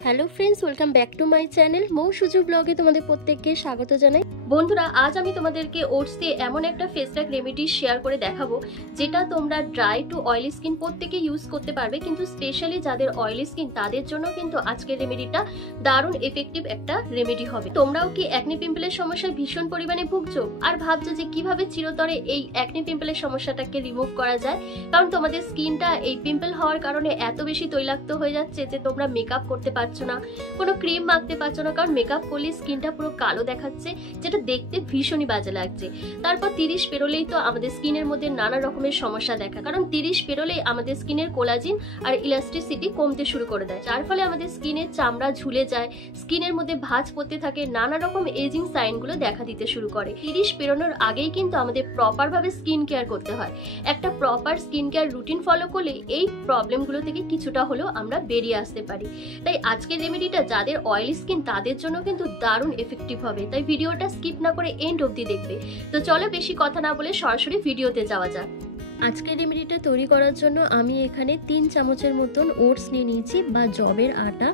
Hello friends, welcome back to my channel Mou Suju ব্লগে তোমাদের প্রত্যেককে স্বাগত জানাই। বন্ধুরা, আজ আমি তোমাদেরকে ওটস দিয়ে এমন একটা ফেস প্যাক রেমেডি শেয়ার করে দেখাবো যেটা তোমরা ড্রাই টু অয়েলি স্কিন প্রত্যেকে ইউজ করতে পারবে, কিন্তু স্পেশালি যাদের অয়েলি স্কিন তাদের জন্য কিন্তু আজকের রেমেডিটা দারুণ এফেক্টিভ একটা রেমেডি হবে। তোমরাও কি অ্যাকনে পিম্পলের সমস্যায় ভীষণ পরিমাণে ভুগছো আর ভাবছো যে কিভাবে চিরতরে এই অ্যাকনে পিম্পলের সমস্যাটাকে রিমুভ করা যায়? কারণ তোমাদের স্কিনটা এই পিম্পল হওয়ার কারণে এত বেশি তৈলাক্ত হয়ে যাচ্ছে যে তোমরা মেকআপ করতে পারছো না, কোনো ক্রিম মাখতে পারছো না, কারণ মেকআপ করলে স্কিনটা পুরো কালো দেখাচ্ছে, যেটা দেখতে ভীষণই বাজে লাগছে। তারপর 30 পেরোলেই তো আমাদের স্কিনের মধ্যে নানা রকমের সমস্যা দেখা, কারণ 30 পেরোলেই আমাদের স্কিনের কোলাজিন আর ইলাস্টিসিটি কমতে শুরু করে দেয়, যার ফলে আমাদের স্কিনের চামড়া ঝুলে যায়, স্কিনের মধ্যে ভাঁজ পড়তে থাকে, নানা রকম এজিং সাইনগুলো দেখা দিতে শুরু করে। 30 পেরোনোর আগেই কিন্তু আমাদের প্রপারভাবে স্কিন কেয়ার করতে হয়। একটা proper skin care routine follow করলে এই প্রবলেমগুলো থেকে কিছুটা হলেও আমরা বেরিয়ে আসতে পারি। তাই আজকের রেমেডিটা যাদের অয়েলি স্কিন তাদের জন্য কিন্তু দারুণ এফেক্টিভ হবে, তাই ভিডিওটা স্কিপ না করে এন্ড অবধি দেখবে। তো চলো বেশি কথা না বলে সরাসরি ভিডিওতে যাওয়া যাক। আজকের রেমেডিটা তৈরি করার জন্য আমি এখানে 3 চামচের মতন ওটস নিয়ে নিয়েছি বা জবের আটা।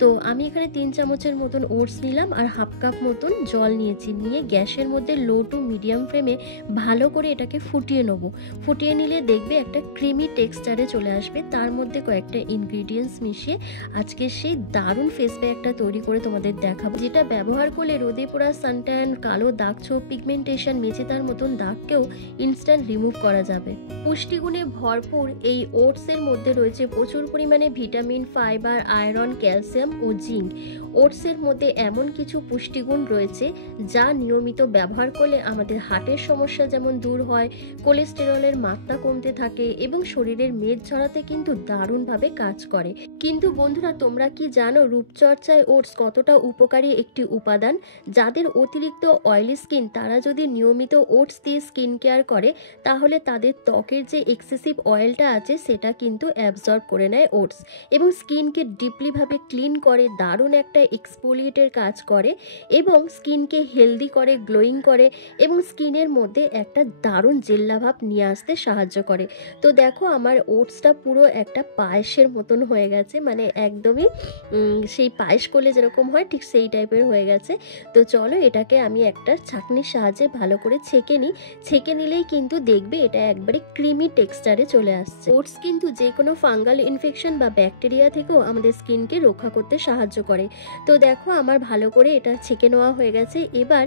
তো আমি এখানে 3 চামচের মতন ওটস নিলাম আর হাফ কাপ মতন জল নিয়েছি, নিয়ে গ্যাসের মধ্যে লো টু মিডিয়াম ফ্লেমে ভালো করে এটাকে ফুটিয়ে নেবো। ফুটিয়ে নিলে দেখবে একটা ক্রিমি টেক্সচারে চলে আসবে। তার মধ্যে কয়েকটা ইনগ্রিডিয়েন্টস মিশিয়ে আজকে সেই দারুণ ফেস প্যাকটা তৈরি করে তোমাদের দেখাবো, যেটা ব্যবহার করলে রোদে পোড়া সানট্যান, কালো দাগ ছোপ, পিগমেন্টেশন, মেচেদার মতন দাগকেও ইনস্ট্যান্ট রিমুভ করা যাবে। পুষ্টিগুণে ভরপুর এই ওটসের মধ্যে রয়েছে প্রচুর পরিমাণে ভিটামিন, ফাইবার, আয়রন, ক্যালসিয়াম ও জিঙ্ক। ওটসের মধ্যে এমন কিছু পুষ্টিগুণ রয়েছে যা নিয়মিত ব্যবহার করলে আমাদের হার্টের সমস্যা যেমন দূর হয়, কোলেস্টেরলের মাত্রা কমতে থাকে এবং শরীরের মেদ ঝরাতে কিন্তু দারুণভাবে কাজ করে। কিন্তু বন্ধুরা, তোমরা কি জানো রূপচর্চায় ওটস কতটা উপকারী একটি উপাদান? যাদের অতিরিক্ত অয়েলি স্কিন তারা যদি নিয়মিত ওটস দিয়ে স্কিন কেয়ার করে তাহলে তাদের ত্বকের যে এক্সেসিভ অয়েলটা আছে সেটা কিন্তু অ্যাবজর্ব করে নেয় ওটস, এবং স্কিনকে ডিপলিভাবে ক্লিন করে, দারুণ একটা এক্সফোলিয়েটের কাজ করে এবং স্কিনকে হেলদি করে, গ্লোয়িং করে এবং স্কিনের মধ্যে একটা দারুণ জেল্লা ভাব নিয়ে আসতে সাহায্য করে। তো দেখো আমার ওটসটা পুরো একটা পায়েসের মতন হয়ে গেছে, মানে একদমই সেই পায়েস করলে যেরকম হয় ঠিক সেই টাইপের হয়ে গেছে। তো চলো এটাকে আমি একটা ছাঁকনির সাহায্যে ভালো করে ছেঁকে নিই। ছেঁকে নিলেই কিন্তু দেখবে এটা একবারে ক্রিমি টেক্সচারে চলে আসছে। ওটস কিন্তু যে কোনো ফাঙ্গাল ইনফেকশন বা ব্যাকটেরিয়া থেকেও আমাদের স্কিনকে রক্ষা করতে সাহায্য করে। তো দেখো আমার ভালো করে এটা ছেঁকে নেওয়া হয়ে গেছে। এবার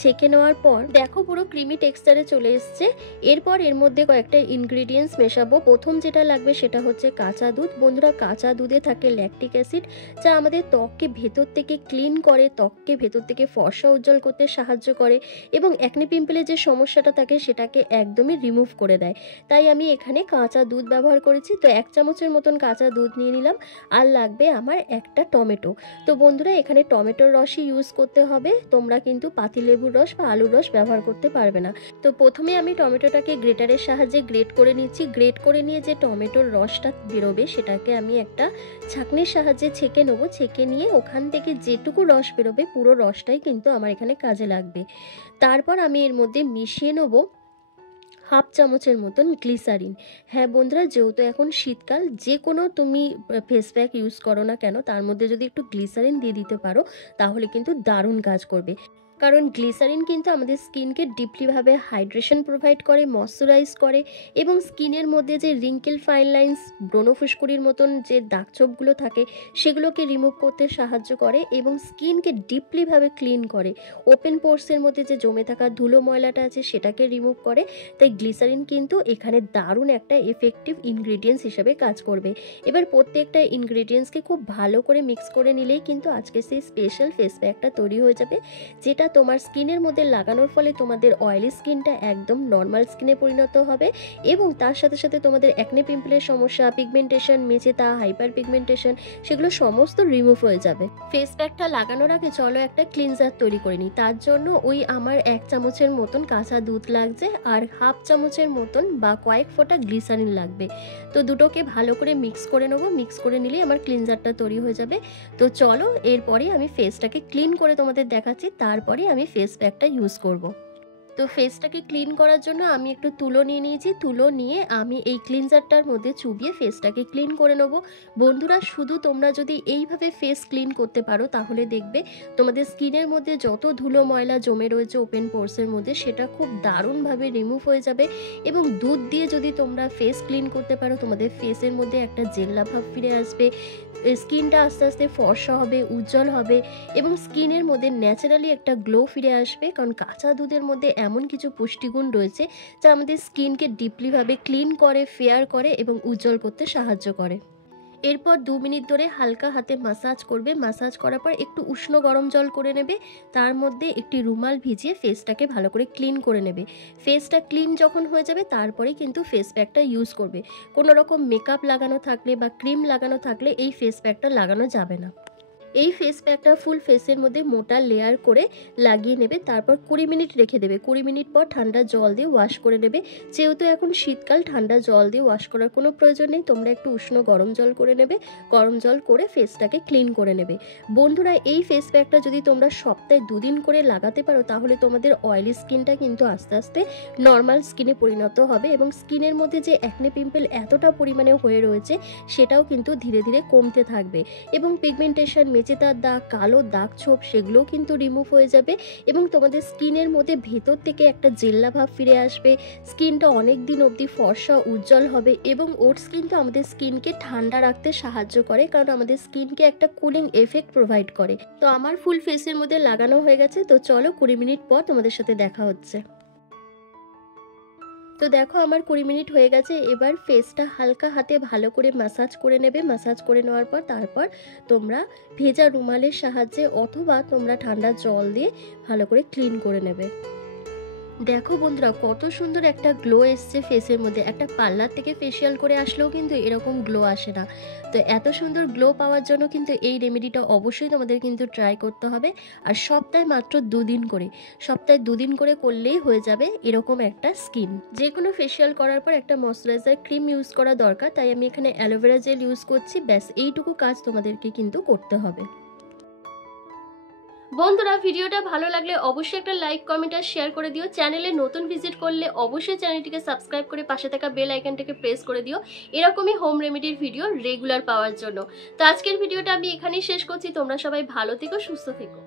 ছেঁকে নেওয়ার পর দেখো পুরো ক্রিমি টেক্সচারে চলে এসছে। এরপর এর মধ্যে কয়েকটা ইনগ্রিডিয়েন্টস মেশাবো। প্রথম যেটা লাগবে সেটা হচ্ছে কাঁচা দুধ। বন্ধুরা, কাঁচা দুধে থাকে ল্যাকটিক অ্যাসিড, যা আমাদের ত্বককে ভেতর থেকে ক্লিন করে, ত্বককে ভেতর থেকে ফর্সা উজ্জ্বল করতে সাহায্য করে এবং অ্যাকনে পিম্পলের যে সমস্যাটা থাকে সেটাকে একদমই রিমুভ করে দেয়। তাই আমি এখানে কাঁচা দুধ ব্যবহার করেছি। তো 1 চামচের মতন কাঁচা দুধ নিয়ে নিলাম। আর লাগবে আমার একটা টমেটো। তো বন্ধুরা, এখানে টমেটোর রসই ইউজ করতে হবে, তোমরা কিন্তু পাতিলেবুর রস বা আলুর রস ব্যবহার করতে পারবে না। তো প্রথমে আমি টমেটোটাকে গ্রেটারের সাহায্যে গ্রেট করে নিচ্ছি। গ্রেট করে নিয়ে যে টমেটোর রসটা বেরোবে সেটাকে আমি একটা ছাঁকনির সাহায্যে ছেঁকে নেবো। ছেঁকে নিয়ে ওখান থেকে যেটুকু রস বেরোবে পুরো রসটাই কিন্তু আমার এখানে কাজে লাগবে। তারপর আমি এর মধ্যে মিশিয়ে নেবো হাফ চামচের মতন গ্লিসারিন। হ্যাঁ বন্ধুরা, যেহেতু এখন শীতকাল, যে কোনো তুমি ফেস প্যাক ইউজ করো না কেন তার মধ্যে যদি একটু গ্লিসারিন দিয়ে দিতে পারো তাহলে কিন্তু দারুণ কাজ করবে। কারণ গ্লিসারিন কিন্তু আমাদের স্কিনকে ডিপলিভাবে হাইড্রেশন প্রোভাইড করে, ময়শ্চারাইজ করে এবং স্কিনের মধ্যে যে রিঙ্কেল, ফাইন লাইন্স, ব্রণফুস্কুড়ির মতন যে দাগছোপগুলো থাকে সেগুলোকে রিমুভ করতে সাহায্য করে এবং স্কিনকে ডিপলিভাবে ক্লিন করে। ওপেন পোর্সের মধ্যে যে জমে থাকা ধুলো ময়লাটা আছে সেটাকে রিমুভ করে। তাই গ্লিসারিন কিন্তু এখানে দারুণ একটা এফেক্টিভ ইনগ্রিডিয়েন্টস হিসেবে কাজ করবে। এবার প্রত্যেকটা ইনগ্রিডিয়েন্টসকে খুব ভালো করে মিক্স করে নিলেই কিন্তু আজকে সেই স্পেশাল ফেস প্যাকটা তৈরি হয়ে যাবে, যেটা তোমার স্কিনের মধ্যে লাগানোর ফলে তোমাদের অয়েলি স্কিনটা একদম নর্মাল স্কিনে পরিণত হবে এবং তার সাথে সাথে তোমাদের অ্যাকনে পিম্পলের সমস্যা, পিগমেন্টেশন, মেচেতা, হাইপার পিগমেন্টেশন সেগুলো সমস্ত রিমুভ হয়ে যাবে। ফেস প্যাকটা লাগানোর আগে চলো একটা ক্লিনজার তৈরি করে নিই। তার জন্য ওই আমার 1 চামচের মতন কাঁচা দুধ লাগছে আর হাফ চামচের মতন বা কয়েক ফোঁটা গ্লিসারিন লাগবে। তো দুটোকে ভালো করে মিক্স করে নেবো। মিক্স করে নিলেই আমার ক্লিনজারটা তৈরি হয়ে যাবে। তো চলো এরপরে আমি ফেসটাকে ক্লিন করে তোমাদের দেখাচ্ছি, তারপরে আমি ফেস প্যাকটা ইউজ করব। তো ফেসটাকে ক্লিন করার জন্য আমি একটু তুলো নিয়ে নিয়েছি। তুলো নিয়ে আমি এই ক্লিনজারটার মধ্যে চুবিয়ে ফেসটাকে ক্লিন করে নেবো। বন্ধুরা শুধু তোমরা যদি এইভাবে ফেস ক্লিন করতে পারো তাহলে দেখবে তোমাদের স্কিনের মধ্যে যত ধুলো ময়লা জমে রয়েছে ওপেন পোরসের মধ্যে সেটা খুব দারুণভাবে রিমুভ হয়ে যাবে। এবং দুধ দিয়ে যদি তোমরা ফেস ক্লিন করতে পারো তোমাদের ফেসের মধ্যে একটা জেল্লা ভাব ফিরে আসবে, স্কিনটা আস্তে আস্তে ফর্সা হবে, উজ্জ্বল হবে এবং স্কিনের মধ্যে ন্যাচারালি একটা গ্লো ফিরে আসবে। কারণ কাঁচা দুধের মধ্যে এমন কিছু পুষ্টিগুণ রয়েছে যা আমাদের স্কিনকে ডিপলিভাবে ক্লিন করে, ফেয়ার করে এবং উজ্জ্বল করতে সাহায্য করে। এরপর 2 মিনিট ধরে হালকা হাতে মাসাজ করবে। মাসাজ করার পর একটু উষ্ণ গরম জল করে নেবে, তার মধ্যে একটি রুমাল ভিজিয়ে ফেসটাকে ভালো করে ক্লিন করে নেবে। ফেসটা ক্লিন যখন হয়ে যাবে তারপরে কিন্তু ফেস প্যাকটা ইউজ করবে। কোনো রকম মেকআপ লাগানো থাকলে বা ক্রিম লাগানো থাকলে এই ফেস প্যাকটা লাগানো যাবে না। এই ফেস প্যাকটা ফুল ফেসের মধ্যে মোটা লেয়ার করে লাগিয়ে নেবে, তারপর 20 মিনিট রেখে দেবে। 20 মিনিট পর ঠান্ডা জল দিয়ে ওয়াশ করে নেবে। যেহেতু এখন শীতকাল, ঠান্ডা জল দিয়ে ওয়াশ করার কোনো প্রয়োজন নেই, তোমরা একটু উষ্ণ গরম জল করে নেবে। গরম জল করে ফেসটাকে ক্লিন করে নেবে। বন্ধুরা এই ফেস প্যাকটা যদি তোমরা সপ্তাহে 2 দিন করে লাগাতে পারো তাহলে তোমাদের অয়েলি স্কিনটা কিন্তু আস্তে আস্তে নর্মাল স্কিনে পরিণত হবে এবং স্কিনের মধ্যে যে অ্যাকনে পিম্পল এতটা পরিমাণে হয়ে রয়েছে সেটাও কিন্তু ধীরে ধীরে কমতে থাকবে এবং পিগমেন্টেশন, মেচেদার দাগ, কালো দাগ ছোপ সেগুলোও কিন্তু রিমুভ হয়ে যাবে এবং তোমাদের স্কিনের মধ্যে ভেতর থেকে একটা জেল্লা ভাব ফিরে আসবে। স্কিনটা অনেক দিন অবধি ফর্সা উজ্জ্বল হবে এবং ওটস কিন্তু আমাদের স্কিনকে ঠান্ডা রাখতে সাহায্য করে, কারণ আমাদের স্কিনকে একটা কুলিং এফেক্ট প্রোভাইড করে। তো আমার ফুল ফেসের মধ্যে লাগানো হয়ে গেছে। তো চলো 20 মিনিট পর তোমাদের সাথে দেখা হচ্ছে। তো দেখো আমার 20 মিনিট হয়ে গেছে। এবার ফেসটা হালকা হাতে ভালো করে ম্যাসাজ করে নেবে। ম্যাসাজ করে নেওয়ার পর তারপর তোমরা ভেজা রুমালের সাহায্যে অথবা তোমরা ঠান্ডা জল দিয়ে ভালো করে ক্লিন করে নেবে। দেখো বন্ধুরা কত সুন্দর একটা গ্লো এসছে ফেসের মধ্যে। একটা পার্লার থেকে ফেসিয়াল করে আসলেও কিন্তু এরকম গ্লো আসে না। তো এত সুন্দর গ্লো পাওয়ার জন্য কিন্তু এই রেমেডিটা অবশ্যই তোমাদের কিন্তু ট্রাই করতে হবে। আর সপ্তাহে মাত্র 2 দিন করে, সপ্তাহে 2 দিন করে করলেই হয়ে যাবে এরকম একটা স্কিন। যে কোনো ফেসিয়াল করার পর একটা ময়শ্চারাইজার ক্রিম ইউজ করা দরকার, তাই আমি এখানে অ্যালোভেরা জেল ইউজ করছি। ব্যাস এইটুকু কাজ তোমাদেরকে কিন্তু করতে হবে। বন্ধুরা ভিডিওটা ভালো লাগলে অবশ্যই একটা লাইক, কমেন্ট আর শেয়ার করে দিও। চ্যানেলে নতুন ভিজিট করলে অবশ্যই চ্যানেলটিকে সাবস্ক্রাইব করে পাশে থাকা বেল আইকনটাকে প্রেস করে দিও এরকমই হোম রেমেডির ভিডিও রেগুলার পাওয়ার জন্য। তো আজকের ভিডিওটা আমি এখানেই শেষ করছি। তোমরা সবাই ভালো থেকো, সুস্থ থেকো।